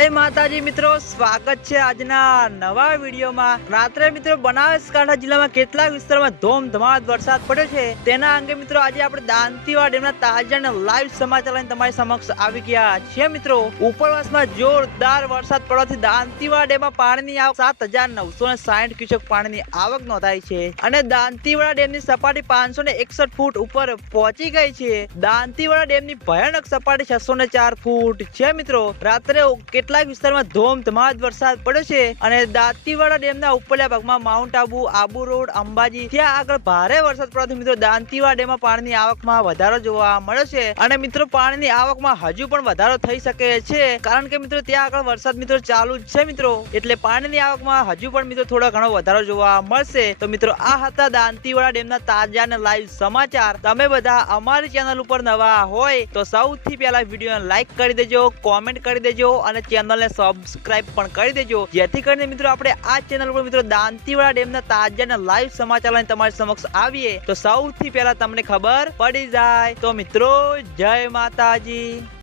જય માતાજી મિત્રો, સ્વાગત છે આજના નવા વિડીયોમાં. રાત્રે મિત્રો બનાસકાંઠા જિલ્લામાં કેટલાક વિસ્તારમાં ધોમધમાટ વરસાદ પડ્યો છે. તેના અંગે મિત્રો આજે આપણે દાંતીવાડ ડેમના તાજા લાઈવ સમાચાર લઈને તમારી સમક્ષ આવી ગયા છે મિત્રો. ઉપરવાસમાં જોરદાર વરસાદ પડવાથી દાંતીવાડા ડેમમાં પાણીની આવક સાત હજાર નવસો ને સાઠ ક્યુસેક પાણીની આવક નોંધાઈ છે અને દાંતીવાડા ડેમની સપાટી પાંચસો ને એકસઠ ફૂટ ઉપર પહોંચી ગઈ છે. દાંતીવાડા ડેમની ભયાનક સપાટી છસો ને ચાર ફૂટ છે મિત્રો. રાત્રે કેટલાક વિસ્તારમાં ધોમધમાટ વરસાદ પડ્યો છે અને દાંતીવાડા ડેમના ઉપરલા ભાગમાં માઉન્ટ આબુ આબુ રોડ, અંબાજી ત્યાં આગળ ભારે વરસાદ પડવાથી મિત્રો દાંતીવાડા ડેમમાં પાણીની આવકમાં વધારો જોવા મળ્યો છે. અને મિત્રો પાણીની આવકમાં હજુ પણ વધારો થઈ શકે છે. કારણ કે મિત્રો ત્યાં આગળ વરસાદ મિત્રો ચાલુ જ છે મિત્રો. એટલે પાણીની આવકમાં હજુ પણ મિત્રો થોડો ઘણો વધારો જોવા મળશે. તો મિત્રો આ હતા દાંતીવાડા ડેમના તાજા અને લાઈવ સમાચાર. તમે બધા અમારી ચેનલ ઉપર નવા હોય તો સૌથી પહેલા વિડીયોને લાઈક કરી દેજો, કોમેન્ટ કરી દેજો અને ચેનલને સબસ્ક્રાઇબ પણ કરી દેજો. જેથી કરીને મિત્રો આપણે આ ચેનલ ઉપર મિત્રો દાંતીવાડા ડેમના તાજા અને લાઈવ સમાચાર લઈને તમારી સમક્ષ આવીએ. તો સૌથી પહેલા તમને ખબર પડી જાય. તો મિત્રો, જય માતાજી.